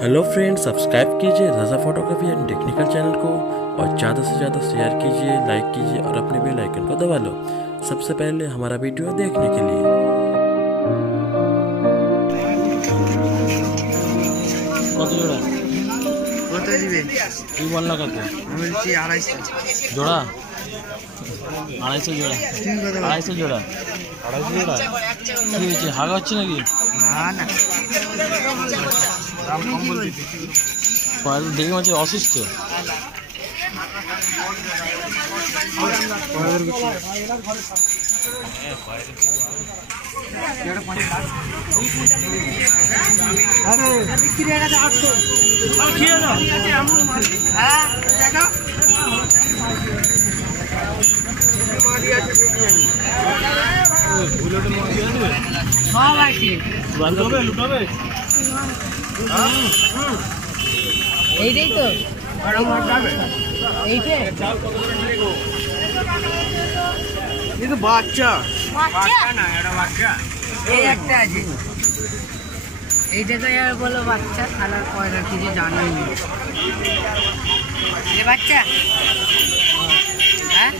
Hello friends, subscribe कीजिए रज़ा photography and technical channel को और ज़्यादा से ज़्यादा शेयर कीजिए, लाइक कीजिए और अपने बेल आइकन को दबा लो सबसे पहले हमारा वीडियो देखने के लिए। কত জোড়া? কত দিবে? তুই বল না কত? বলছি 250 জোড়া 250 জোড়া। তুমি কত? 250 জোড়া। 250 জোড়া কি হয়েছে? হাগা হচ্ছে নাকি? না না, দাম কম বলছি। দেখে মনে হচ্ছে অসুস্থ। আরে বিক্রি হয়ে গেছে 800। খেয়ে নাও। হ্যাঁ দেখো, সব আছে। লুটাবে এইটাই তো এইটাই কিন্তু বাচ্চা না, এটা বাচ্চা। এই একটা আছে, এইটাকে আর বলো বাচ্চা। খালার পয়সা কিছু জানোই না, এ বাচ্চা। হ্যাঁ